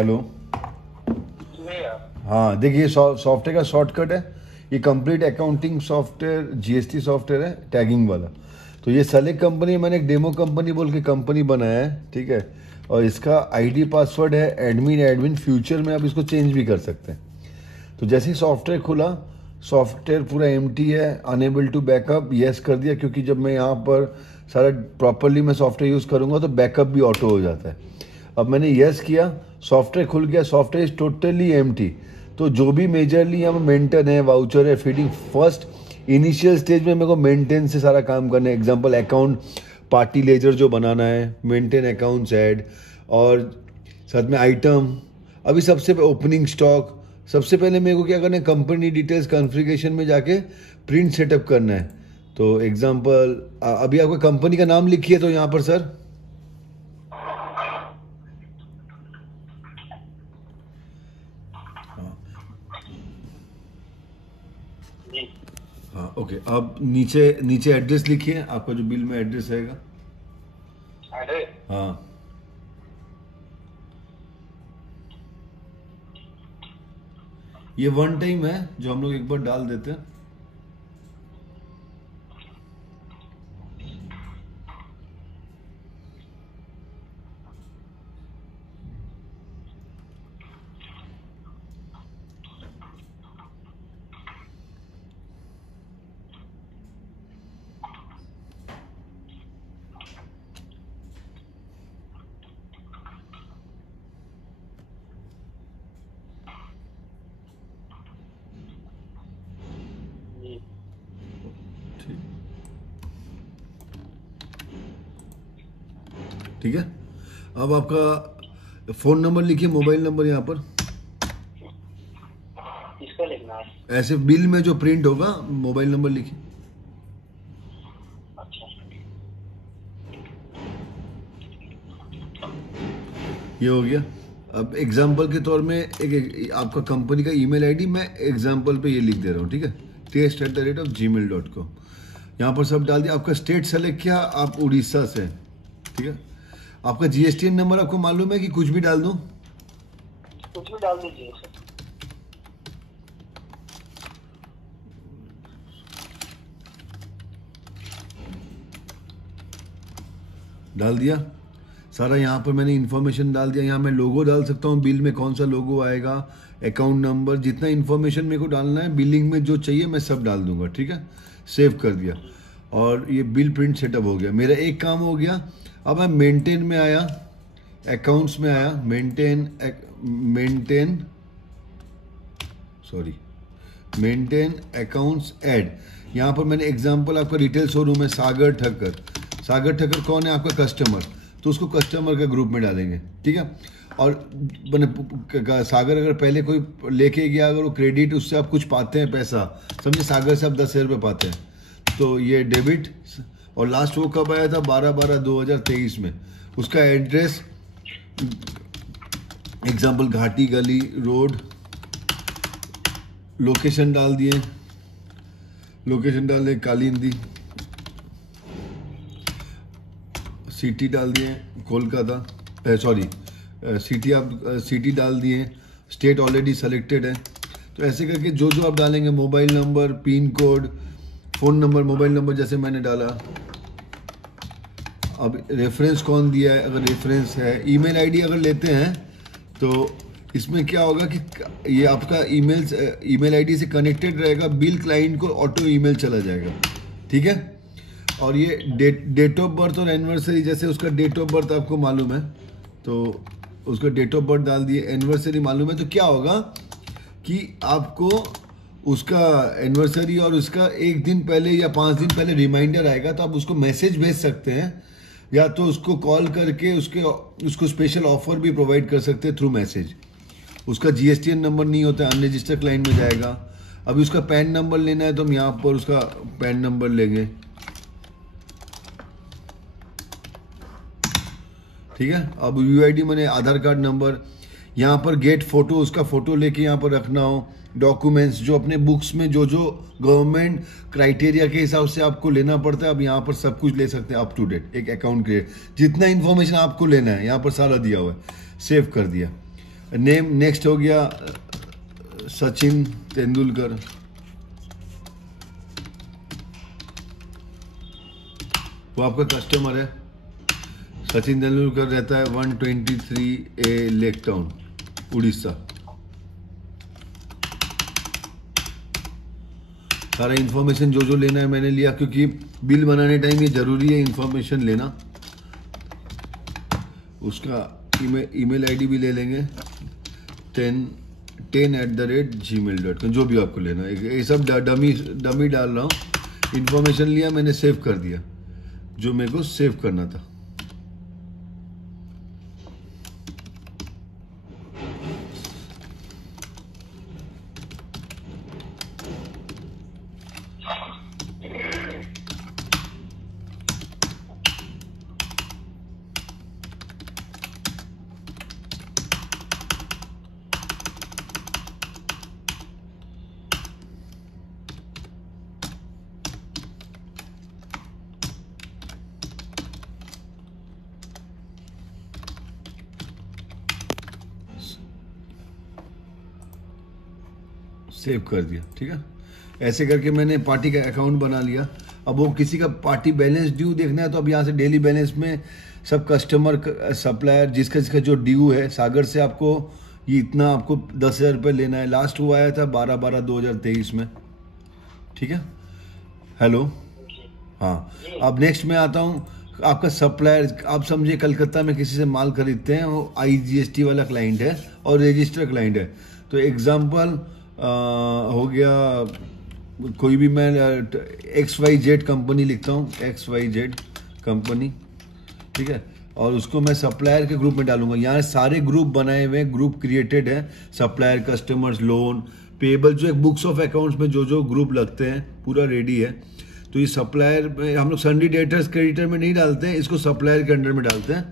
Hello. हाँ देखिए, software का शॉर्टकट है। ये complete accounting software, GST software है, टैगिंग वाला। तो ये सेलेक्ट कंपनी, मैंने एक डेमो कंपनी बोल के कंपनी बनाया है, ठीक है। और इसका आईडी पासवर्ड है एडमिन। फ्यूचर में आप इसको चेंज भी कर सकते हैं। तो जैसे ही सॉफ्टवेयर खुला, सॉफ्टवेयर पूरा एम्प्टी है, अनेबल टू बैकअप, यस कर दिया, क्योंकि जब मैं यहाँ पर सारा प्रॉपरली मैं सॉफ्टवेयर यूज़ करूँगा तो बैकअप भी ऑटो हो जाता है। अब मैंने यस किया, सॉफ्टवेयर खुल गया, सॉफ्टवेयर इज टोटली एम्प्टी। तो जो भी मेजरली यहाँ मेंटेन है, वाउचर है, फीडिंग, फर्स्ट इनिशियल स्टेज में मेरे को मेंटेन से सारा काम करना है। एग्जांपल अकाउंट पार्टी लेजर जो बनाना है, मेंटेन अकाउंट्स ऐड, और साथ में आइटम, अभी सबसे ओपनिंग स्टॉक। सबसे पहले मेरे को क्या करना है, कंपनी डिटेल्स कॉन्फ़िगरेशन में जाके प्रिंट सेटअप करना है। तो एग्जांपल अभी आपको कंपनी का नाम लिखिए, तो यहाँ पर सर हाँ ओके, आप नीचे नीचे एड्रेस लिखिए, आपका जो बिल में एड्रेस रहेगा। हाँ ये वन टाइम है जो हम लोग एक बार डाल देते हैं। ठीक है, अब आपका फ़ोन नंबर लिखिए, मोबाइल नंबर यहाँ पर। इसको लिखना है? ऐसे बिल में जो प्रिंट होगा, मोबाइल नंबर लिखिए। अच्छा, ये हो गया। अब एग्जाम्पल के तौर में एक आपका कंपनी का ईमेल आईडी मैं एग्जाम्पल पे ये लिख दे रहा हूँ, ठीक है, test@gmail.com। यहाँ पर सब डाल दिया। आपका स्टेट सेलेक्ट किया, आप उड़ीसा से, ठीक है। आपका जीएसटीएन नंबर आपको मालूम है कि कुछ भी डाल दूँ? कुछ भी डाल दीजिए सर। डाल दिया सारा। यहाँ पर मैंने इन्फॉर्मेशन डाल दिया। यहाँ मैं लोगो डाल सकता हूँ, बिल में कौन सा लोगो आएगा, अकाउंट नंबर, जितना इन्फॉर्मेशन मेरे को डालना है बिलिंग में जो चाहिए मैं सब डाल दूंगा, ठीक है। सेव कर दिया और ये बिल प्रिंट सेटअप हो गया। मेरा एक काम हो गया। अब मैं मेंटेन में आया, अकाउंट्स में आया, मेंटेन अकाउंट्स ऐड। यहाँ पर मैंने एग्जांपल, आपका रिटेल शोरूम है सागर ठक्कर कौन है आपका कस्टमर, तो उसको कस्टमर का ग्रुप में डालेंगे, ठीक है। और मैंने सागर अगर पहले कोई लेके गया, अगर वो क्रेडिट, उससे आप कुछ पाते हैं पैसा, समझे, सागर से आप 10,000 रुपये पाते हैं, तो ये डेबिट। और लास्ट वो कब आया था, 12/12/2023 में। उसका एड्रेस एग्जाम्पल घाटी गली रोड, लोकेशन डाल दिए, कालिंदी, सिटी डाल दिए कोलकाता, सॉरी सिटी, आप सिटी डाल दिए, स्टेट ऑलरेडी सेलेक्टेड है। तो ऐसे करके जो जो आप डालेंगे, mobile number, pin code, phone number, mobile number जैसे मैंने डाला। अब रेफरेंस कौन दिया है, अगर रेफरेंस है, ईमेल आईडी अगर लेते हैं तो इसमें क्या होगा कि ये आपका ईमेल आईडी से कनेक्टेड रहेगा, बिल क्लाइंट को ऑटो ईमेल चला जाएगा, ठीक है। और ये डेट ऑफ बर्थ और एनिवर्सरी, जैसे उसका डेट ऑफ बर्थ आपको मालूम है तो उसका डेट ऑफ बर्थ डाल दिए, एनिवर्सरी मालूम है, तो क्या होगा कि आपको उसका एनिवर्सरी और उसका एक दिन पहले या 5 दिन पहले रिमाइंडर आएगा, तो आप उसको मैसेज भेज सकते हैं, या तो उसको कॉल करके उसको स्पेशल ऑफर भी प्रोवाइड कर सकते हैं थ्रू मैसेज। उसका जीएसटीएन नंबर नहीं होता है, अनरजिस्टर्ड क्लाइंट में जाएगा। अभी उसका पैन नंबर लेना है तो हम यहाँ पर उसका पैन नंबर लेंगे, ठीक है। अब यूआईडी मैंने आधार कार्ड नंबर, यहाँ पर गेट फोटो, उसका फोटो लेके यहाँ पर रखना हो। डॉक्यूमेंट्स जो अपने बुक्स में जो जो गवर्नमेंट क्राइटेरिया के हिसाब से आपको लेना पड़ता है, अब यहाँ पर सब कुछ ले सकते हैं अप टू डेट। एक अकाउंट क्रिएट, जितना इन्फॉर्मेशन आपको लेना है यहाँ पर सारा दिया हुआ है, सेव कर दिया। नेम नेक्स्ट हो गया सचिन तेंदुलकर। वो आपका कस्टमर है। सचिन तेंदुलकर रहता है 123A लेक टाउन, उड़ीसा। सारा इन्फॉर्मेशन जो जो लेना है मैंने लिया, क्योंकि बिल बनाने टाइम ये जरूरी है इन्फॉर्मेशन लेना। उसका ईमेल आईडी भी ले लेंगे 10@gmail.com, जो भी आपको लेना है। ये सब डमी डाल रहा हूँ। इन्फॉर्मेशन लिया मैंने, सेव कर दिया जो मेरे को सेव करना था। सेव कर दिया, ठीक है। ऐसे करके मैंने पार्टी का अकाउंट बना लिया। अब वो किसी का पार्टी बैलेंस ड्यू देखना है तो अब यहाँ से डेली बैलेंस में सब कस्टमर सप्लायर जिसका जिसका जो ड्यू है, सागर से आपको ये इतना आपको 10,000 रुपये लेना है। लास्ट वो आया था 12/12/2023 में, ठीक है। हेलो, हाँ। अब नेक्स्ट में आता हूँ, आपका सप्लायर, आप समझिए कलकत्ता में किसी से माल खरीदते हैं, वो IGST वाला क्लाइंट है और रजिस्टर क्लाइंट है। तो एग्जाम्पल हो गया, कोई भी मैं XYZ कंपनी लिखता हूँ, XYZ कंपनी, ठीक है। और उसको मैं सप्लायर के ग्रुप में डालूंगा। यहाँ सारे ग्रुप बनाए हुए, ग्रुप क्रिएटेड है, सप्लायर, कस्टमर्स, लोन, पेबल, जो एक बुक्स ऑफ अकाउंट्स में जो जो ग्रुप लगते हैं पूरा रेडी है। तो ये सप्लायर में हम लोग सन्डी डेटर्स क्रेडिटर में नहीं डालते हैं, इसको सप्लायर के अंडर में डालते हैं।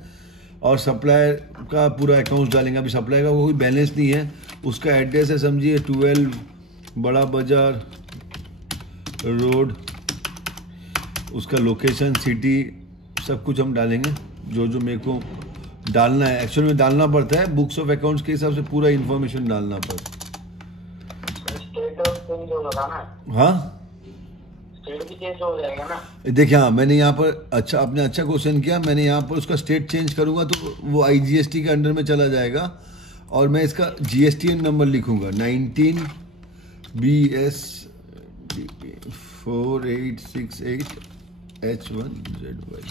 और सप्लायर का पूरा अकाउंट डालेंगे। अभी सप्लायर का कोई बैलेंस नहीं है। उसका एड्रेस है, समझिए 12 बड़ा बाजार रोड, उसका लोकेशन, सिटी, सब कुछ हम डालेंगे जो जो मेरे को डालना है। एक्चुअल में डालना पड़ता है, बुक्स ऑफ अकाउंट्स के हिसाब से पूरा इन्फॉर्मेशन डालना पड़ता है। हाँ, चेंज हो जाएगा ना। देखिए, हाँ, मैंने यहाँ पर अच्छा, आपने अच्छा क्वेश्चन किया। मैंने यहाँ पर उसका स्टेट चेंज करूँगा तो वो IGST के अंडर में चला जाएगा। और मैं इसका GSTN नंबर लिखूँगा 19BS 4868H1ZY,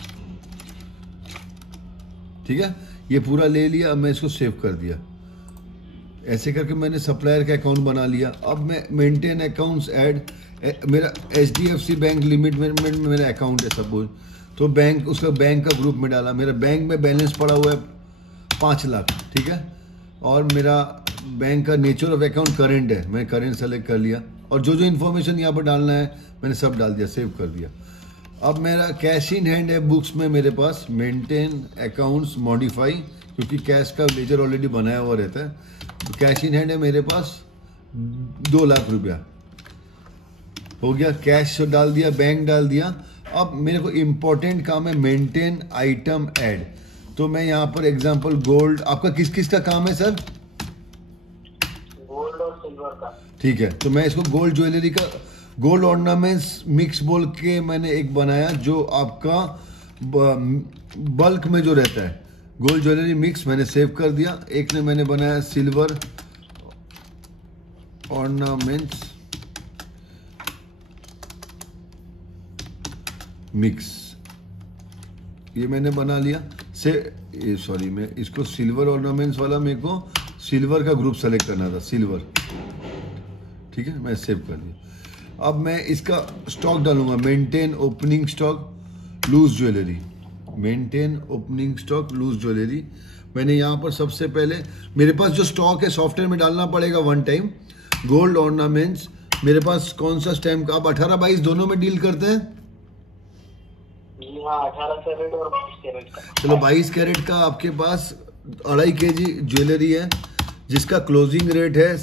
ठीक है। ये पूरा ले लिया। अब मैं इसको सेव कर दिया। ऐसे करके मैंने सप्लायर का अकाउंट बना लिया। अब मैं मेंटेन अकाउंट्स ऐड, मेरा HDFC बैंक लिमिट में मेरा अकाउंट है सपोज, तो बैंक, उसका बैंक का ग्रुप में डाला। मेरा बैंक में बैलेंस पड़ा हुआ है 5 लाख, ठीक है। और मेरा बैंक का नेचर ऑफ अकाउंट करेंट है, मैं करेंट सेलेक्ट कर लिया। और जो जो इन्फॉर्मेशन यहाँ पर डालना है मैंने सब डाल दिया, सेव कर दिया। अब मेरा कैश इन हैंड है बुक्स में मेरे पास, मेंटेन अकाउंट्स मॉडिफाई, क्योंकि कैश का लेजर ऑलरेडी बनाया हुआ रहता है। कैश इन हैंड है मेरे पास 2 लाख रुपया हो गया। कैश डाल दिया, बैंक डाल दिया। अब मेरे को इम्पोर्टेंट काम है मेंटेन आइटम ऐड। तो मैं यहाँ पर एग्जांपल गोल्ड, आपका किस किस का काम है सर? गोल्ड और सिल्वर का। ठीक है, तो मैं इसको गोल्ड ज्वेलरी का, गोल्ड ऑर्नामेंट्स मिक्स बोल के मैंने एक बनाया जो आपका बल्क में जो रहता है, गोल्ड ज्वेलरी मिक्स, मैंने सेव कर दिया। एक ने मैंने बनाया सिल्वर ऑर्नामेंट्स मिक्स, ये मैंने बना लिया। सॉरी, मैं इसको सिल्वर ऑर्नामेंट्स वाला, मेरे को सिल्वर का ग्रुप सेलेक्ट करना था, सिल्वर, ठीक है। मैं सेव कर दिया। अब मैं इसका स्टॉक डालूंगा, maintain opening stock loose jewellery, maintain opening stock loose jewellery. मैंने यहाँ पर सबसे पहले मेरे पास जो स्टॉक है सॉफ्टवेयर में डालना पड़ेगा वन टाइम। गोल्ड ऑर्नामेंट्स मेरे पास कौन सा स्टैम्प का, आप 18-22 दोनों में डील करते हैं? 18 कैरेट और 22 कैरेट का। चलो 22 कैरेट का आपके पास 2.5 kg ज्वेलरी है जिसका क्लोजिंग रेट है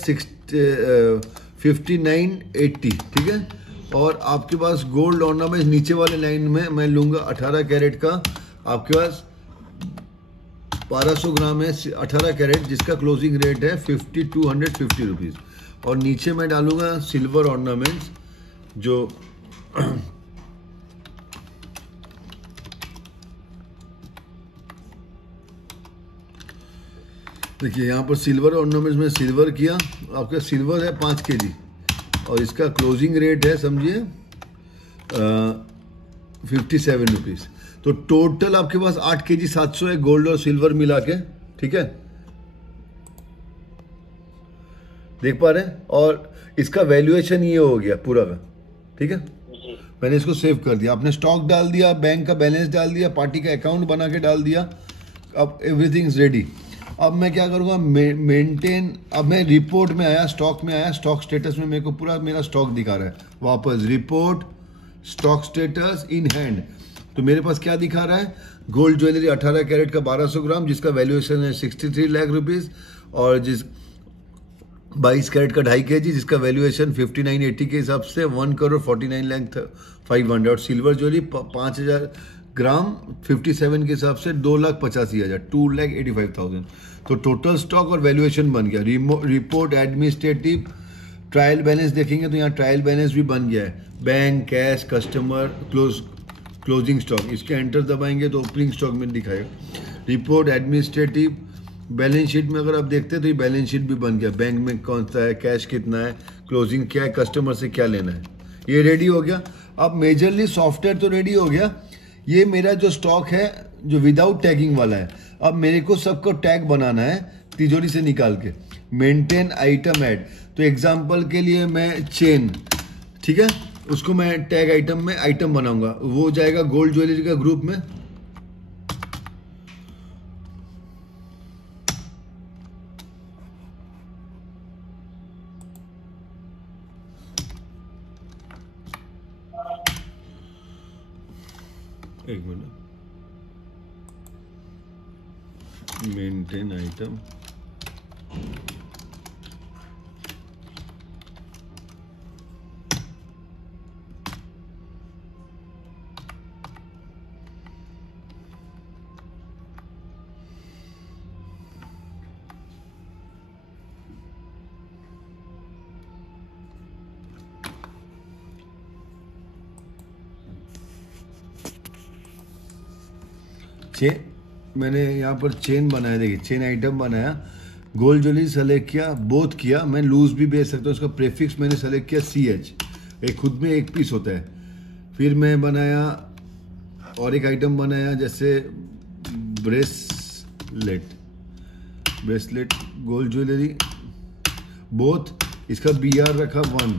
5980, ठीक है। और आपके पास गोल्ड ऑर्नामेंट नीचे वाले लाइन में मैं लूंगा 18 कैरेट का, आपके पास 1200 ग्राम है 18 कैरेट, जिसका क्लोजिंग रेट है 5250 रुपीज़। और नीचे मैं डालूंगा सिल्वर ऑर्नामेंट्स जो देखिए यहाँ पर सिल्वर ऑर्नामेंट्स में सिल्वर किया, आपका सिल्वर है 5 kg और इसका क्लोजिंग रेट है समझिए 57 रुपीज़। तो टोटल आपके पास 8 kg 700 है गोल्ड और सिल्वर मिला के, ठीक है, देख पा रहे हैं। और इसका वैल्यूएशन ये हो गया पूरा का, ठीक है। जी मैंने इसको सेव कर दिया, आपने स्टॉक डाल दिया, बैंक का बैलेंस डाल दिया, पार्टी का अकाउंट बना के डाल दिया, अब एवरीथिंग इज रेडी। अब मैं क्या करूँगा, मेंटेन, अब मैं रिपोर्ट में आया, स्टॉक में आया, स्टॉक स्टेटस में मेरे को पूरा मेरा स्टॉक दिखा रहा है, वापस report stock status in hand. तो मेरे पास क्या दिखा रहा है, गोल्ड ज्वेलरी 18 कैरेट का 1200 ग्राम जिसका वैल्यूएशन है 63 लाख रुपीज़, और जिस 22 कैरेट का 2.5 kg जिसका वैल्यूएशन 5980 के हिसाब से 1,49,500, और सिल्वर ज्वेलरी 5000 ग्राम 57 के हिसाब से 2,85,000, 2,85,000। तो टोटल स्टॉक और वैल्यूएशन बन गया। रिपोर्ट एडमिनिस्ट्रेटिव ट्रायल बैलेंस देखेंगे तो यहाँ ट्रायल बैलेंस भी बन गया है, bank, cash, customer, closing stock. इसके एंटर दबाएंगे तो ओपनिंग स्टॉक में दिखाएगा। रिपोर्ट एडमिनिस्ट्रेटिव बैलेंस शीट में अगर आप देखते हैं तो ये बैलेंस शीट भी बन गया, बैंक में कौन सा है, कैश कितना है, क्लोजिंग क्या है, कस्टमर से क्या लेना है, ये रेडी हो गया। अब मेजरली सॉफ्टवेयर तो रेडी हो गया, ये मेरा जो स्टॉक है जो विदाउट टैगिंग वाला है, अब मेरे को सबको टैग बनाना है तिजोरी से निकाल के, मेंटेन आइटम ऐड। तो एग्जांपल के लिए मैं चेन, ठीक है, उसको मैं टैग आइटम में आइटम बनाऊंगा, वो जाएगा गोल्ड ज्वेलरी का ग्रुप में। एक मिनट, मेंटेन आइटम, चेन, मैंने यहाँ पर चेन बनाया, देखिए चेन आइटम बनाया, गोल्ड ज्वेलरी सेलेक्ट किया, बोथ किया, मैं लूज भी बेच सकता हूँ, उसका प्रेफिक्स मैंने सेलेक्ट किया CH, एक खुद में एक पीस होता है। फिर मैं बनाया और एक आइटम बनाया जैसे ब्रेसलेट गोल्ड ज्वेलरी बोथ, इसका BR रखा 1,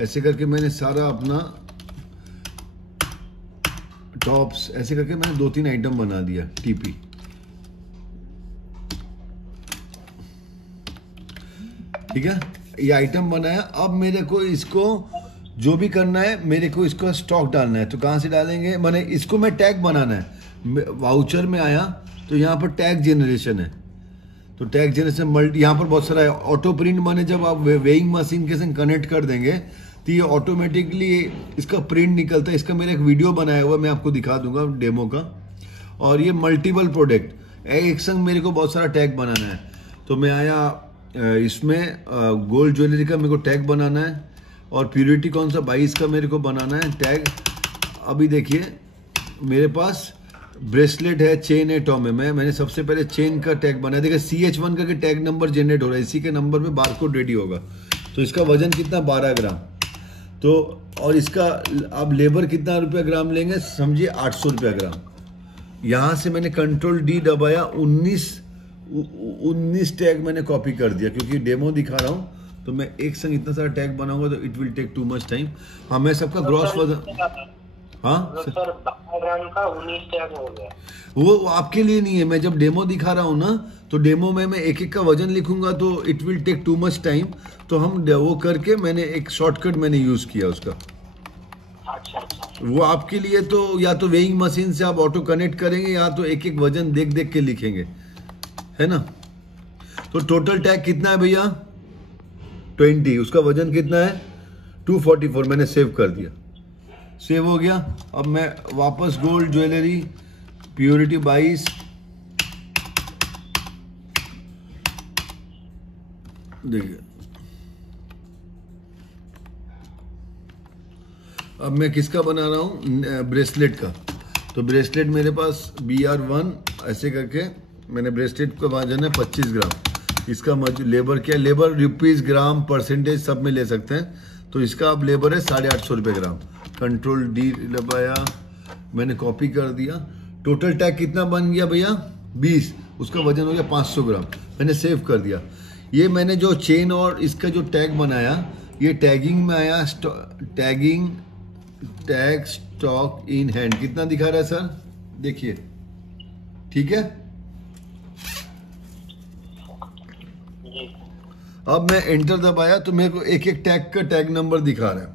ऐसे करके मैंने सारा अपना टॉप्स, ऐसे करके मैंने 2-3 आइटम बना दिया TP। ठीक है, ये आइटम बनाया। अब मेरे को इसको जो भी करना है, मेरे को इसको स्टॉक डालना है, तो कहाँ से डालेंगे, मैंने इसको मैं टैग बनाना है। वाउचर में आया तो यहाँ पर टैग जनरेशन है, तो टैग जनरेशन यहाँ पर बहुत सारा है। ऑटो प्रिंट माने जब आप वेइंग मशीन के संग कनेक्ट कर देंगे तो ये ऑटोमेटिकली इसका प्रिंट निकलता है। इसका मैंने एक वीडियो बनाया हुआ, मैं आपको दिखा दूंगा डेमो का। और ये मल्टीपल प्रोडक्ट एक संग मेरे को बहुत सारा टैग बनाना है, तो मैं आया इसमें गोल्ड ज्वेलरी का मेरे को टैग बनाना है, और प्योरिटी कौन सा 22 का मेरे को बनाना है टैग। अभी देखिए मेरे पास ब्रेसलेट है, चेन है, टॉम है, मैंने सबसे पहले चेन का टैग बनाया। देखिए CH1 का टैग नंबर जनरेट हो रहा है, इसी के नंबर पे बारकोड रेडी होगा। तो इसका वजन कितना 12 ग्राम, तो और इसका अब लेबर कितना रुपया ग्राम लेंगे, समझिए 800 रुपया ग्राम। यहाँ से मैंने Ctrl+D दबाया, 19 टैग मैंने कॉपी कर दिया, क्योंकि डेमो दिखा रहा हूँ तो मैं एक संग इतना सारा टैग बनाऊंगा तो it will take too much time. हाँ, मैं सबका ग्रॉस वजन, हाँ सर 12 ग्राम का 19 टैग हो गया। वो आपके लिए नहीं है, मैं जब डेमो दिखा रहा हूँ ना, तो डेमो में मैं एक एक का वजन लिखूंगा तो it will take too much time. तो हम वो करके मैंने एक शॉर्टकट मैंने यूज किया उसका। अच्छा, वो आपके लिए तो या तो वेइंग मशीन से आप ऑटो कनेक्ट करेंगे, या तो एक एक वजन देख देख के लिखेंगे, है ना। तो टोटल टैग कितना है भैया 20, उसका वजन कितना है 244, मैंने सेव कर दिया, सेव हो गया। अब मैं वापस गोल्ड ज्वेलरी प्योरिटी 22 देखिए अब मैं किसका बना रहा हूँ, ब्रेसलेट का। तो ब्रेसलेट मेरे पास BR1 ऐसे करके मैंने ब्रेसलेट का वजन है 25 ग्राम। इसका लेबर क्या है, लेबर रुपीज़ ग्राम परसेंटेज सब में ले सकते हैं। तो इसका अब लेबर है 850 रुपये ग्राम। कंट्रोल D दबाया, मैंने कॉपी कर दिया। टोटल टैग कितना बन गया भैया, 20। उसका वजन हो गया 500 ग्राम। मैंने सेव कर दिया। ये मैंने जो चेन और इसका जो टैग बनाया, ये टैगिंग में आया। Tagging tag stock in hand कितना दिखा रहा है सर, देखिए, ठीक है। जी अब मैं एंटर दबाया तो मेरे को एक एक टैग का टैग नंबर दिखा रहा है,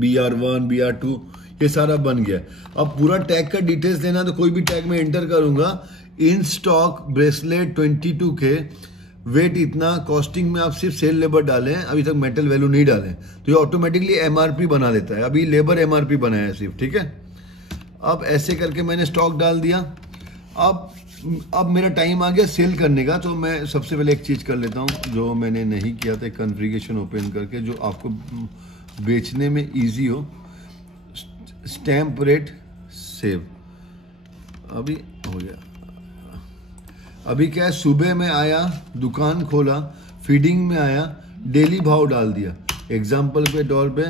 BR1 BR2 ये सारा बन गया। अब पूरा टैग का डिटेल्स लेना तो कोई भी टैग में एंटर करूंगा। इन स्टॉक ब्रेसलेट 22 के, वेट इतना, कॉस्टिंग में आप सिर्फ सेल लेबर डालें, अभी तक मेटल वैल्यू नहीं डालें, तो ये ऑटोमेटिकली MRP बना देता है। अभी लेबर MRP बनाया है सिर्फ, ठीक है। अब ऐसे करके मैंने स्टॉक डाल दिया। अब मेरा टाइम आ गया सेल करने का। तो मैं सबसे पहले एक चीज़ कर लेता हूँ जो मैंने नहीं किया था, कॉन्फ़िगरेशन ओपन करके, जो आपको बेचने में इजी हो। स्टैम्प रेट सेव अभी हो गया। अभी क्या है, सुबह में आया, दुकान खोला, फीडिंग में आया, डेली भाव डाल दिया। एग्जाम्पल के तौर पे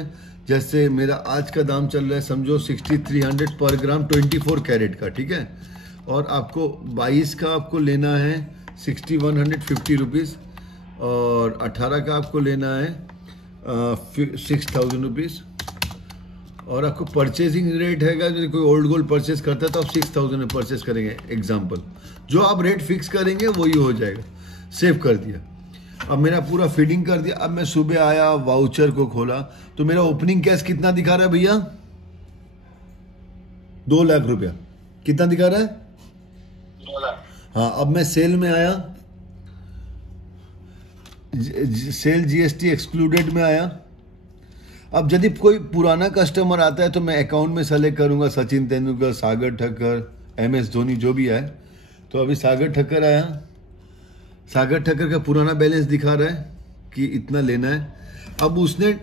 जैसे मेरा आज का दाम चल रहा है समझो 6300 पर ग्राम 24 कैरेट का, ठीक है। और आपको 22 का आपको लेना है 6150 रुपीज़, और 18 का आपको लेना है 6000 रुपीज़। और आपको परचेजिंग रेट हैगा, यदि कोई ओल्ड गोल्ड परचेज करता है तो आप 6000 में परचेज करेंगे। एग्जाम्पल जो आप रेट फिक्स करेंगे वही हो जाएगा। सेव कर दिया। अब मेरा पूरा फीडिंग कर दिया। अब मैं सुबह आया, वाउचर को खोला, तो मेरा ओपनिंग कैश कितना दिखा रहा है भैया, 2 लाख रुपया। कितना दिखा रहा है, 2 लाख। हाँ। अब मैं सेल में आया, सेल GST एक्सक्लूडेड में आया। अब यदि कोई पुराना कस्टमर आता है तो मैं अकाउंट में सेलेक्ट करूंगा सचिन तेंदुलकर, सागर ठक्कर, MS धोनी, जो भी आए। तो अभी सागर ठक्कर आया। सागर ठक्कर का पुराना बैलेंस दिखा रहा है कि इतना लेना है। अब उसने,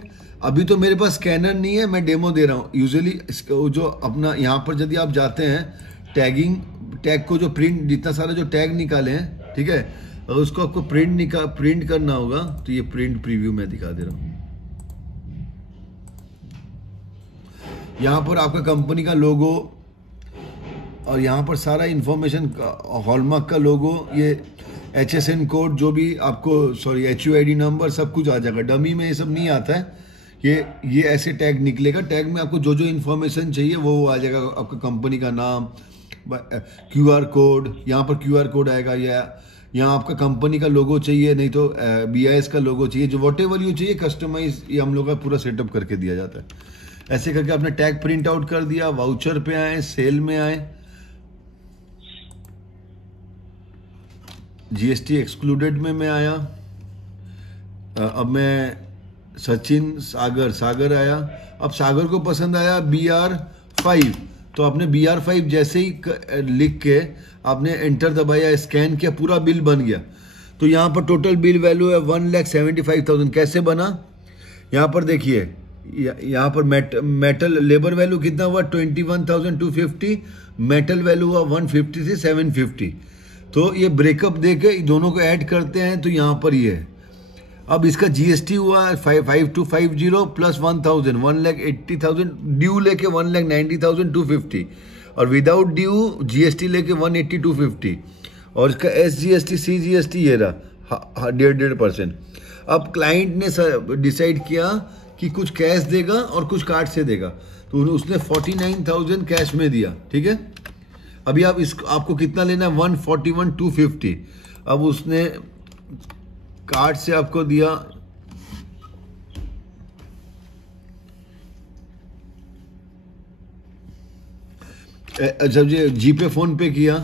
अभी तो मेरे पास स्कैनर नहीं है, मैं डेमो दे रहा हूँ। यूजुअली जो अपना यहाँ पर यदि आप जाते हैं, टैग को जो प्रिंट, जितना सारा जो टैग निकाले हैं, ठीक है, उसको आपको प्रिंट करना होगा। तो ये प्रिंट प्रीव्यू में दिखा दे रहा हूँ। यहाँ पर आपका कंपनी का लोगो, और यहाँ पर सारा इंफॉर्मेशन, हॉलमार्क का लोगो, ये HSN कोड, जो भी आपको, सॉरी, HUID नंबर, सब कुछ आ जाएगा। डमी में ये सब नहीं आता है। ये ऐसे टैग निकलेगा। टैग में आपको जो जो इन्फॉर्मेशन चाहिए वो आ जाएगा। आपका कंपनी का नाम, QR कोड, यहाँ पर QR कोड आएगा, या यहाँ आपका कंपनी का लोगो चाहिए, नहीं तो BIS का लोगो चाहिए, जो वॉटेवर यू चाहिए कस्टमाइज, ये हम लोग का पूरा सेटअप करके दिया जाता है। ऐसे करके आपने टैग प्रिंट आउट कर दिया। वाउचर पे आए, सेल में आए, GST एक्सक्लूडेड में मैं आया। अब मैं सचिन, सागर आया। अब सागर को पसंद आया BR5, तो आपने BR5 जैसे ही लिख के आपने एंटर दबाया, स्कैन किया, पूरा बिल बन गया। तो यहाँ पर टोटल बिल वैल्यू है 1,75,000। कैसे बना, यहाँ पर देखिए, यहाँ पर मेटल लेबर वैल्यू कितना हुआ, 21,250। मेटल वैल्यू हुआ 150 से 750। तो ये ब्रेकअप देके दोनों को ऐड करते हैं तो यहाँ पर ये है। अब इसका GST हुआ 5250 प्लस 1000, 1,80,000। ड्यू लेके 1,90,250, और विदाउट ड्यू GST लेके 180,250, और इसका SGST CGST ये रहा 1.5%। अब क्लाइंट ने डिसाइड किया कि कुछ कैश देगा और कुछ कार्ड से देगा, तो उसने 49,000 कैश में दिया, ठीक है। अभी आपको कितना लेना है, 141,250। अब उसने कार्ड से आपको दिया, जब ये GPay फोन पे किया,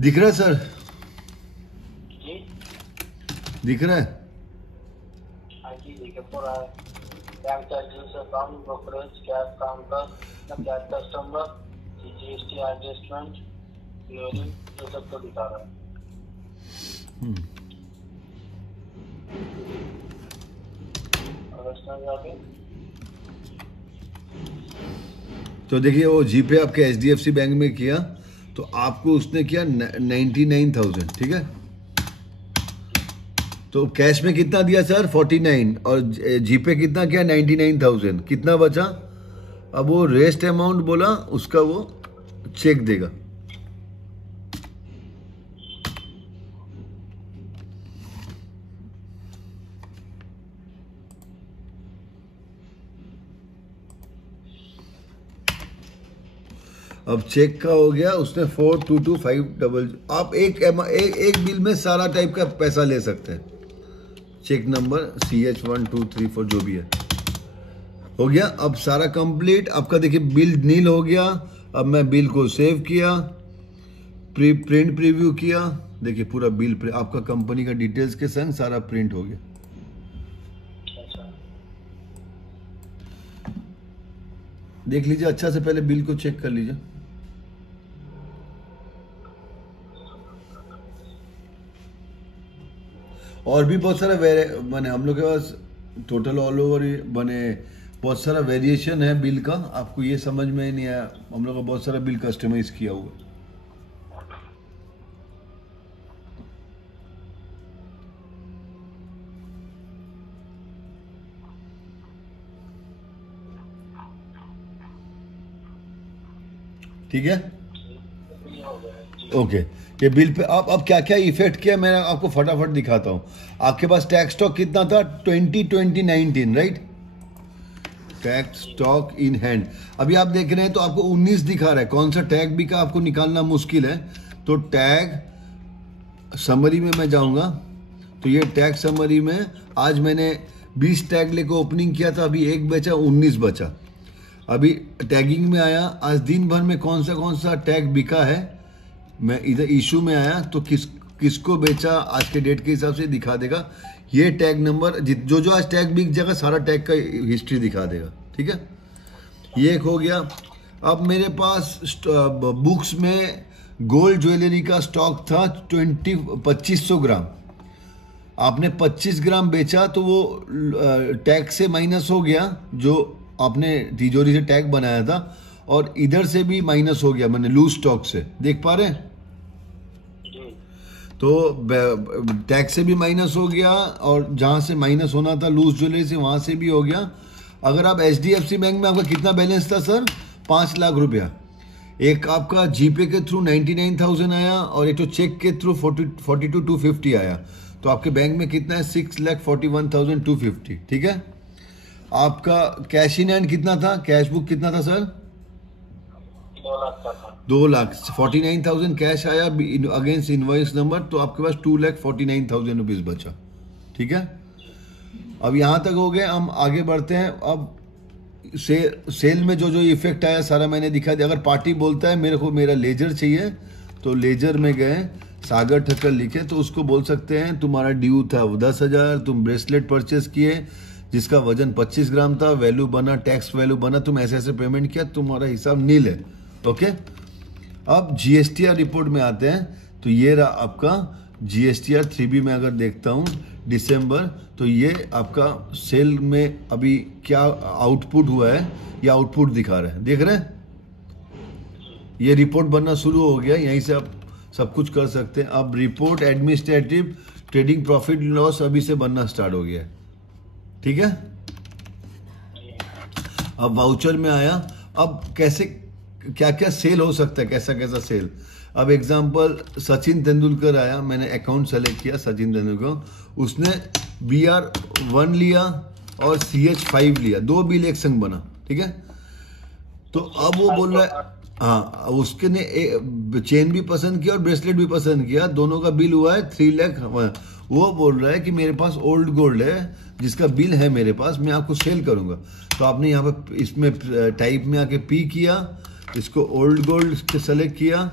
दिख रहा है सर, जी दिख रहा है। हाँ जी, देखिए पूरा bank charges account brokerage cash counter cash customer GST adjustment clearing ये सब तो दिखा रहा है। और इसमें जाके तो देखिए वो जीपे आपके एचडीएफसी बैंक में किया तो आपको उसने किया 99,000, ठीक है। तो कैश में कितना दिया सर 49 और जीपे कितना किया 99,000, कितना बचा? अब वो रेस्ट अमाउंट बोला उसका वो चेक देगा। अब चेक का हो गया उसने 422,500। आप एक बिल में सारा टाइप का पैसा ले सकते हैं। चेक नंबर CH1234 जो भी है हो गया। अब सारा कंप्लीट आपका देखिए बिल नील हो गया। अब मैं बिल को सेव किया, प्रिंट प्रीव्यू किया, देखिए पूरा बिल आपका कंपनी का डिटेल्स के संग सारा प्रिंट हो गया। देख लीजिए अच्छा से, पहले बिल को चेक कर लीजिए। और भी बहुत सारा बने हम लोग के पास टोटल ऑल ओवर बने बहुत सारा वेरिएशन है बिल का। आपको ये समझ में नहीं आया, हम लोग का बहुत सारा बिल कस्टमाइज किया हुआ। ठीक है, ओके। ये बिल पे अब क्या क्या इफेक्ट किया मैं आपको फटाफट दिखाता हूं। आपके पास टैक्स स्टॉक कितना था 2019, right? Tax stock in hand अभी आप देख रहे हैं तो आपको 19 दिखा रहा है। कौन सा टैग भी का आपको निकालना मुश्किल है तो टैग समरी में मैं जाऊंगा। तो ये टैग समरी में आज मैंने 20 टैग लेकर ओपनिंग किया था, अभी एक बचा 19 बचा। अभी टैगिंग में आया, आज दिन भर में कौन सा टैग बिका है। मैं इधर इशू में आया तो किसको बेचा आज के डेट के हिसाब से दिखा देगा। ये टैग नंबर जो आज टैग बिक जाएगा सारा टैग का हिस्ट्री दिखा देगा, ठीक है। ये एक हो गया। अब मेरे पास बुक्स में गोल्ड ज्वेलरी का स्टॉक था 2500 ग्राम। आपने 25 ग्राम बेचा तो वो टैग से माइनस हो गया जो आपने तिजोरी से टैग बनाया था, और इधर से भी माइनस हो गया, मैंने लूज स्टॉक से। देख पा रहे हैं? तो टैक्स से भी माइनस हो गया और जहां से माइनस होना था लूज ज्वेलरी से वहां से भी हो गया। अगर आप एचडीएफसी बैंक में आपका कितना बैलेंस था सर 5 लाख रुपया, एक आपका जीपे के थ्रू 99,000 आया और एक तो चेक के थ्रू 42,250 आया, तो आपके बैंक में कितना है 6,41,250, ठीक है। आपका कैश इन हैंड कितना था, कैश बुक कितना था सर 2,49,000 कैश आया अगेंस्ट इनवॉइस नंबर, तो आपके पास 2,49,000 रुपीज बचा, ठीक है। अब यहां तक हो गए, हम आगे बढ़ते हैं। अब सेल में जो इफेक्ट आया सारा मैंने दिखा दिया। अगर पार्टी बोलता है मेरे को मेरा लेजर चाहिए तो लेजर में गए, सागर ठक्कर लिखे तो उसको बोल सकते हैं तुम्हारा ड्यू था 10,000, तुम ब्रेसलेट परचेस किए जिसका वजन 25 ग्राम था, वैल्यू बना, टैक्स वैल्यू बना, तुम ऐसे ऐसे पेमेंट किया, तुम्हारा हिसाब नील है, ओके। अब जीएसटीआर रिपोर्ट में आते हैं तो ये रहा आपका जीएसटीआर 3B में अगर देखता हूं दिसंबर, तो ये आपका सेल में अभी क्या आउटपुट हुआ है, ये आउटपुट दिखा रहा है, देख रहे हैं। ये रिपोर्ट बनना शुरू हो गया, यहीं से आप सब कुछ कर सकते हैं। अब report administrative trading profit loss अभी से बनना स्टार्ट हो गया है, ठीक है। अब वाउचर में आया, अब कैसे क्या क्या सेल हो सकता है, कैसा कैसा सेल। अब एग्जांपल सचिन तेंदुलकर आया, मैंने अकाउंट सेलेक्ट किया सचिन तेंदुलकर, उसने BR1 लिया और CH5 लिया, 2 बिल एक संग बना, ठीक है। तो अब वो बोल रहा है, हाँ उसके ने चेन भी पसंद किया और ब्रेसलेट भी पसंद किया, दोनों का बिल हुआ है 3 लाख। वो बोल रहा है कि मेरे पास ओल्ड गोल्ड है जिसका बिल है मेरे पास, मैं आपको सेल करूंगा। तो आपने यहाँ पे इसमें टाइप में आके P किया, इसको ओल्ड गोल्ड सेलेक्ट किया,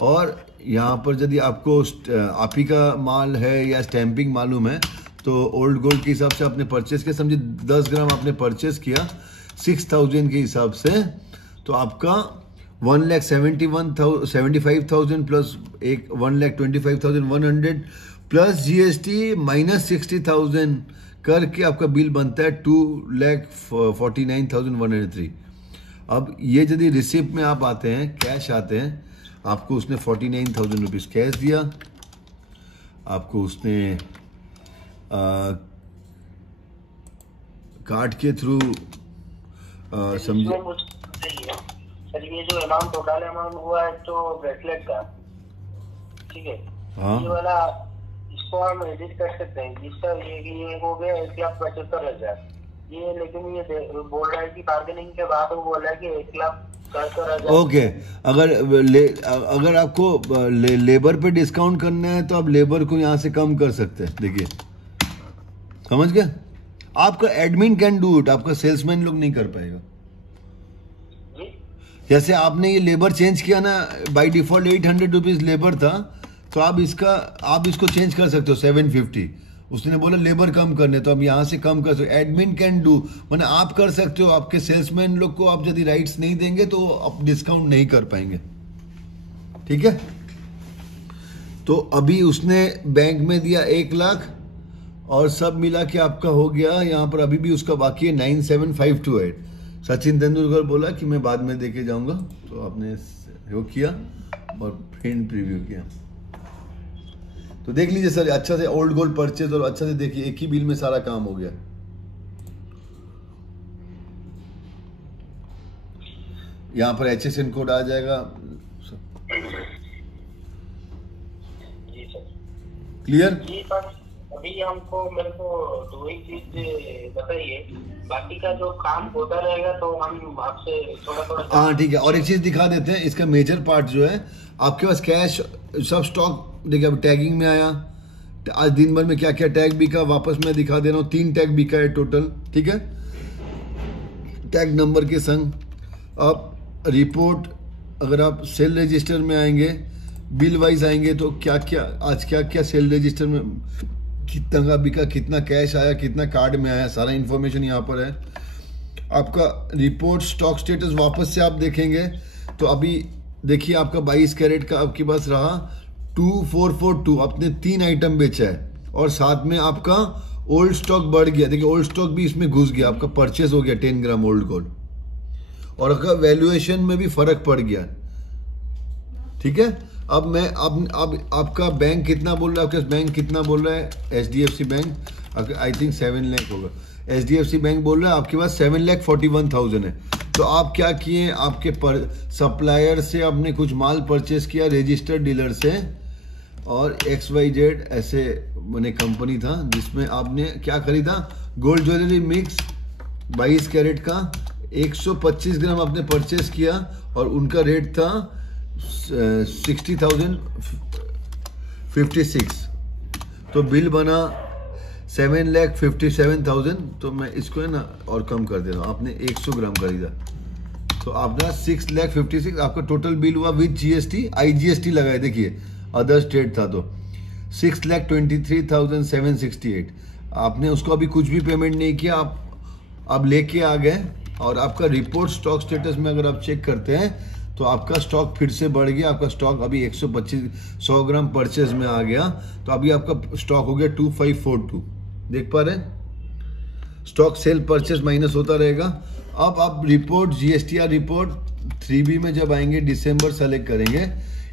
और यहाँ पर यदि आपको आप ही का माल है या स्टैंपिंग मालूम है तो ओल्ड गोल्ड के हिसाब से आपने परचेस किया, समझिए 10 ग्राम आपने परचेस किया 6000 के हिसाब से, तो आपका 1,75,000 प्लस एक 1,25,100 प्लस जीएसटी माइनस 60,000 करके आपका बिल बनता है 2,49,103। अब ये यदि रिसिप्ट में आप आते हैं, कैश आते हैं, आपको उसने 49,000 रुपीज़ कैश दिया, आपको उसने कार्ड के थ्रू समझे। सर ये जो अमाउंट टोटल अमाउंट हुआ है तो ब्रेसलेट का, ठीक है, हाँ ये वाला इसको हम एडिट कर सकते हैं, जिसका ये हो गया 1,75,000 ये, लेकिन ये बोल रहा है कि बार्गेनिंग के बाद वो बोल रहा है कि 1,75,000। ओके, अगर आपको लेबर पे डिस्काउंट करना है तो आप लेबर को यहाँ से कम कर सकते हैं। देखिए समझ गए, आपका एडमिन कैन डू इट, आपका सेल्समैन लोग नहीं कर पाएगा। जैसे आपने ये लेबर चेंज किया ना, बाय डिफॉल्ट 800 रुपीज़ लेबर था, तो आप इसको चेंज कर सकते हो 750। उसने बोला लेबर कम करने, तो अब यहाँ से कम कर सकते हो। एडमिन कैन डू, माने आप कर सकते हो, आपके सेल्समैन लोग को आप यदि राइट्स नहीं देंगे तो आप डिस्काउंट नहीं कर पाएंगे, ठीक है। तो अभी उसने बैंक में दिया 1 लाख और सब मिला के आपका हो गया, यहाँ पर अभी भी उसका बाकी है 97,528। सचिन तेंदुलकर बोला कि मैं बाद में देके जाऊंगा, तो आपने वो किया और प्रिंट प्रीव्यू किया। तो देख लीजिए सर, अच्छा से ओल्ड गोल्ड परचेज और अच्छा से देखिए, एक ही बिल में सारा काम हो गया। यहाँ पर HSN कोड आ जाएगा। जी सर, क्लियर? जी सर, अभी हमको मेरे को 2 ही चीज बताइए, बाकी का जो काम होता रहेगा तो हम आपसे थोड़ा हाँ ठीक है। और एक चीज दिखा देते हैं, इसका मेजर पार्ट जो है आपके पास कैश सब स्टॉक देखिए। अब टैगिंग में आया, आज दिन भर में क्या क्या टैग बिका, वापस मैं दिखा दे रहा हूँ। 3 टैग बिका है टोटल, ठीक है, टैग नंबर के संग। अब रिपोर्ट, अगर आप सेल रजिस्टर में आएंगे, बिल वाइज आएंगे, तो क्या क्या आज क्या क्या सेल रजिस्टर में कितना का बिका, कितना कैश आया, कितना कार्ड में आया, सारा इन्फॉर्मेशन यहाँ पर है। आपका रिपोर्ट स्टॉक स्टेटस वापस से आप देखेंगे तो अभी देखिए आपका 22 कैरेट का आपके पास रहा 2442, आपने 3 आइटम बेचा है और साथ में आपका ओल्ड स्टॉक बढ़ गया। देखिए ओल्ड स्टॉक भी इसमें घुस गया, आपका परचेस हो गया 10 ग्राम ओल्ड गोल्ड, और आपका वैल्यूएशन में भी फर्क पड़ गया, ठीक है। अब मैं अब आपका बैंक कितना बोल रहा है, आपका बैंक कितना बोल रहा है, HDFC bank I think 7 lakh होगा। HDFC बैंक बोल रहा है आपके पास 7,41,000 है। तो आप क्या किए, आपके सप्लायर से आपने कुछ माल परचेस किया रजिस्टर्ड डीलर से, और XYZ ऐसे मैंने कंपनी था जिसमें आपने क्या खरीदा, गोल्ड ज्वेलरी मिक्स 22 कैरेट का 125 ग्राम आपने परचेस किया और उनका रेट था 60,056। तो बिल बना 7,57,000। तो मैं इसको है ना और कम कर दे रहा हूँ, आपने 100 ग्राम खरीदा तो आपका 6,56,000 आपका टोटल बिल हुआ विद GST। IGST लगाए, देखिए अदर स्टेट था तो 6,23,768। आपने उसको अभी कुछ भी पेमेंट नहीं किया, आप लेके आ गए। और आपका रिपोर्ट स्टॉक स्टेटस में अगर आप चेक करते हैं तो आपका स्टॉक फिर से बढ़ गया, आपका स्टॉक अभी 100 ग्राम परचेज में आ गया। तो अभी आपका स्टॉक हो गया 2542, देख पा रहे हैं, स्टॉक सेल परचेज माइनस होता रहेगा। अब आप रिपोर्ट GSTR रिपोर्ट 3B में जब आएंगे, दिसंबर सेलेक्ट करेंगे,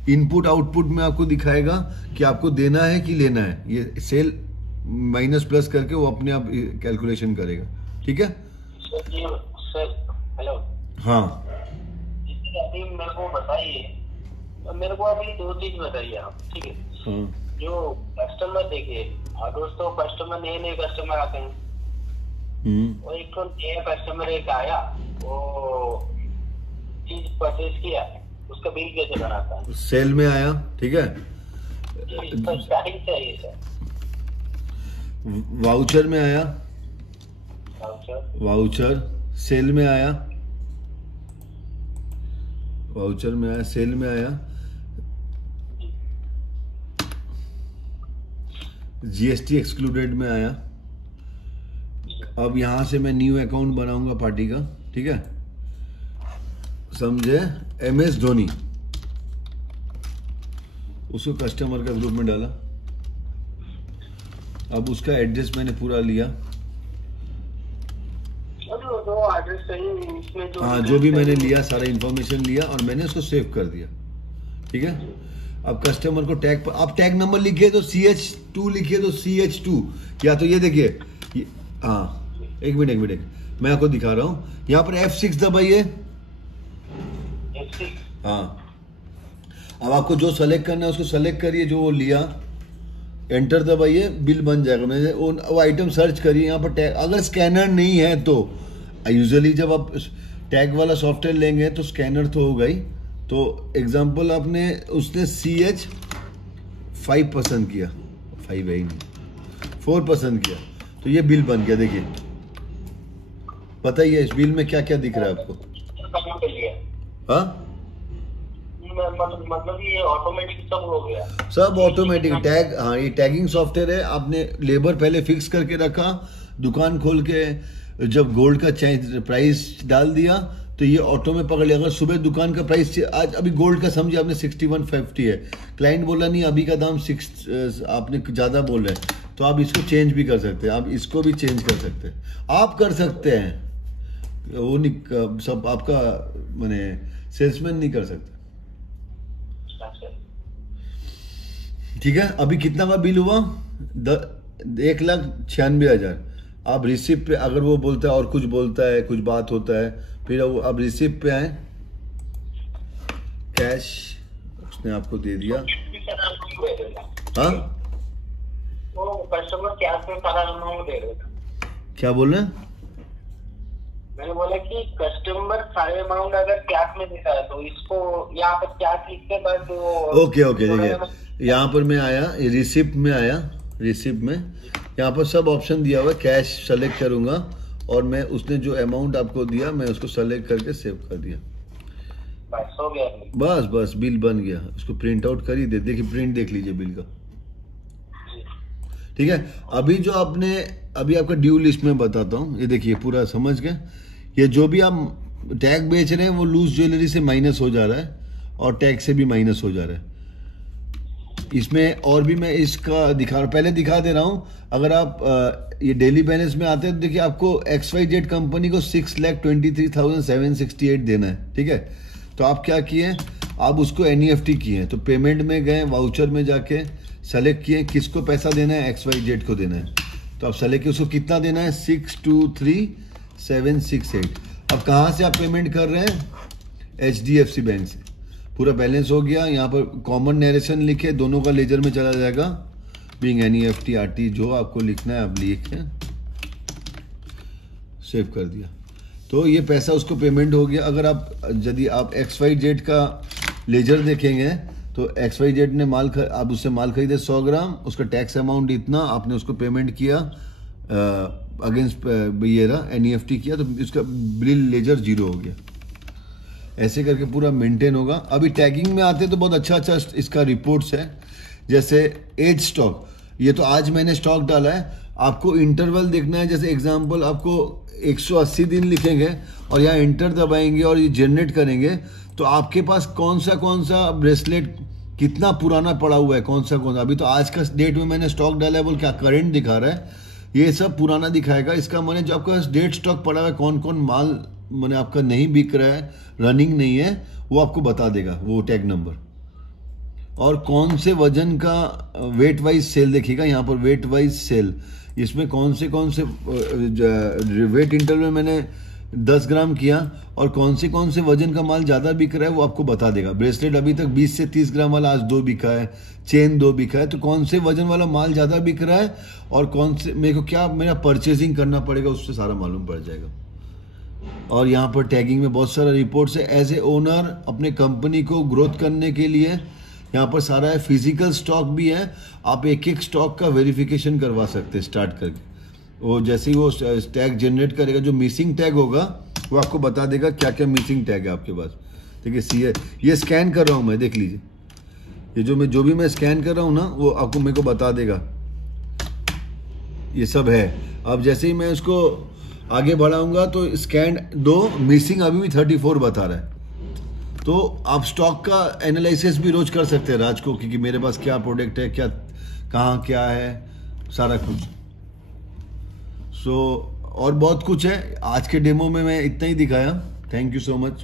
इनपुट आउटपुट में आपको दिखाएगा कि आपको देना है कि लेना है। ये सेल माइनस प्लस करके वो अपने आप कैलकुलेशन करेगा, ठीक है सर। हेलो, हाँ अभी मेरे को बताइए, मेरे को अभी 2 चीज बताइए आप, ठीक है। हाँ जो कस्टमर देखिए, दोस्तों कस्टमर नए कस्टमर आते हैं, वो एक तो नया कस्टमर एक आया, वो चीज परचेज किया, उसका बिल कैसे बनाता है, सेल में आया, ठीक है, स्टार्टिंग चाहिए सर। वाउचर में आया, वाउचर सेल में आया, वाउचर में आया, सेल में आया, जीएसटी एक्सक्लूडेड में आया। अब यहाँ से मैं न्यू अकाउंट बनाऊंगा पार्टी का, ठीक है, समझे, MS धोनी, उसको कस्टमर का ग्रुप में डाला। अब उसका एड्रेस मैंने पूरा लिया, हाँ जो भी मैंने लिया सारा इंफॉर्मेशन लिया और मैंने उसको सेव कर दिया, ठीक है। अब कस्टमर को टैग पर आप टैग नंबर लिखिए तो CH2 लिखिए तो CH2, या तो ये देखिए, हाँ एक मिनट मैं आपको दिखा रहा हूँ। यहाँ पर F6 दबाइए, हाँ। अब आपको जो सेलेक्ट करना है उसको सेलेक्ट करिए, जो वो लिया, एंटर दबाइए, बिल बन जाएगा। मैंने वो आइटम सर्च करिए, यहाँ पर टैग, अगर स्कैनर नहीं है तो यूजुअली जब आप टैग वाला सॉफ्टवेयर लेंगे तो स्कैनर तो होगा ही। तो एग्जांपल आपने उसने CH5 पसंद किया, 5 है ही नहीं, 4 पसंद किया, तो ये बिल बन गया। देखिए बताइए इस बिल में क्या क्या दिख रहा है आपको? हाँ मतलब ये ऑटोमेटिक सब हो गया, सब ऑटोमेटिक टैग, हाँ ये टैगिंग सॉफ्टवेयर है। आपने लेबर पहले फिक्स करके रखा, दुकान खोल के जब गोल्ड का प्राइस डाल दिया तो ये ऑटो में पकड़ लिया। अगर सुबह दुकान का प्राइस आज अभी गोल्ड का समझिए आपने 6150 है, क्लाइंट बोला नहीं अभी का दाम 6, आपने ज़्यादा बोल रहे हैं, तो आप इसको चेंज भी कर सकते हैं, आप इसको भी चेंज कर सकते हैं, आप कर सकते हैं, वो नहीं सब आपका मैंने सेल्समैन नहीं कर सकता, ठीक है। अभी कितना का बिल हुआ? 1,96,000। आप रिसिप्ट पे, अगर वो बोलता है और कुछ बोलता है, कुछ बात होता है, फिर अब रिसिप्ट पे आए, कैश उसने आपको दे दिया, हाँ वो कस्टमर कैश में सारा अमाउंट दे देगा। क्या बोल रहे हैं? मैंने बोला कि कस्टमर सारे अमाउंट अगर कैश में देता है तो इसको यहाँ पर कैश लिख के बस ओके देखिए यहाँ पर मैं आया, रिसिप्ट में आया, रिसिप्ट में यहाँ पर सब ऑप्शन दिया हुआ है, कैश सेलेक्ट करूंगा और मैं उसने जो अमाउंट आपको दिया मैं उसको सेलेक्ट करके सेव कर दिया, बस हो गया, बस बिल बन गया। उसको प्रिंट आउट कर ही दे, देखिए प्रिंट देख लीजिए बिल का, ठीक है। अभी जो आपने अभी आपका ड्यू लिस्ट में बताता हूँ, ये देखिए पूरा समझ गए। ये जो भी आप टैग बेच रहे हैं वो लूज ज्वेलरी से माइनस हो जा रहा है और टैग से भी माइनस हो जा रहा है। इसमें और भी मैं इसका पहले दिखा दे रहा हूँ। अगर आप ये डेली बैलेंस में आते हैं तो देखिए आपको XYZ कंपनी को 6,23,768 देना है, ठीक है। तो आप क्या किए, आप उसको NEFT किए, तो पेमेंट में गए, वाउचर में जाके सेलेक्ट किए किसको पैसा देना है, XYZ को देना है। तो आप सेलेक्ट किए उसको कितना देना है, 623,768। अब कहाँ से आप पेमेंट कर रहे हैं? HDFC बैंक से। पूरा बैलेंस हो गया। यहाँ पर कॉमन नरेशन लिखे, दोनों का लेजर में चला जाएगा, बीइंग NEFT RT जो आपको लिखना है आप लिखे, सेव कर दिया। तो ये पैसा उसको पेमेंट हो गया। अगर आप यदि आप XYZ का लेजर देखेंगे तो XYZ ने आप उससे माल खरीदे 100 ग्राम, उसका टैक्स अमाउंट इतना, आपने उसको पेमेंट किया अगेंस्ट ये रहा NEFT किया, तो इसका बिल लेजर 0 हो गया। ऐसे करके पूरा मेंटेन होगा। अभी टैगिंग में आते तो बहुत अच्छा इसका रिपोर्ट्स है, जैसे एज स्टॉक, ये तो आज मैंने स्टॉक डाला है, आपको इंटरवल देखना है। जैसे एग्जांपल आपको 180 दिन लिखेंगे और यहाँ इंटर दबाएंगे और ये जनरेट करेंगे, तो आपके पास कौन सा ब्रेसलेट कितना पुराना पड़ा हुआ है, कौन सा अभी तो आज का डेट में मैंने स्टॉक डाला है, बोल क्या करंट दिखा रहा है, ये सब पुराना दिखाएगा। इसका मैंने जो आपका डेट स्टॉक पड़ा हुआ है, कौन कौन माल मैंने आपका नहीं बिक रहा है, रनिंग नहीं है, वो आपको बता देगा वो टैग नंबर। और कौन से वजन का वेट वाइज सेल देखिएगा, यहाँ पर वेट वाइज सेल, इसमें कौन से वेट इंटरवल में मैंने 10 ग्राम किया और कौन से वजन का माल ज़्यादा बिक रहा है वो आपको बता देगा। ब्रेसलेट अभी तक 20 से 30 ग्राम वाला आज 2 बिका है, चेन 2 बिका है, तो कौन से वजन वाला माल ज़्यादा बिक रहा है और कौन से मेरे को क्या मेरा परचेजिंग करना पड़ेगा, उससे सारा मालूम पड़ जाएगा। और यहाँ पर टैगिंग में बहुत सारा रिपोर्ट्स है। एज ए ओनर अपने कंपनी को ग्रोथ करने के लिए यहाँ पर सारा है, फिजिकल स्टॉक भी है, आप एक एक स्टॉक का वेरिफिकेशन करवा सकते हैं स्टार्ट करके। वो जैसे ही वो टैग जनरेट करेगा, जो मिसिंग टैग होगा वो आपको बता देगा क्या क्या मिसिंग टैग है आपके पास। देखिए ये स्कैन कर रहा हूँ मैं, देख लीजिए, ये जो भी मैं स्कैन कर रहा हूँ ना, वो आपको मेरे को बता देगा ये सब है। अब जैसे ही मैं उसको आगे बढ़ाऊंगा तो स्कैन 2 मिसिंग अभी भी 34 बता रहा है। तो आप स्टॉक का एनालिसिस भी रोज कर सकते हैं राज को, क्योंकि मेरे पास क्या प्रोडक्ट है, क्या कहाँ क्या है, सारा कुछ। सो और बहुत कुछ है। आज के डेमो में मैं इतना ही दिखाया। Thank you so much.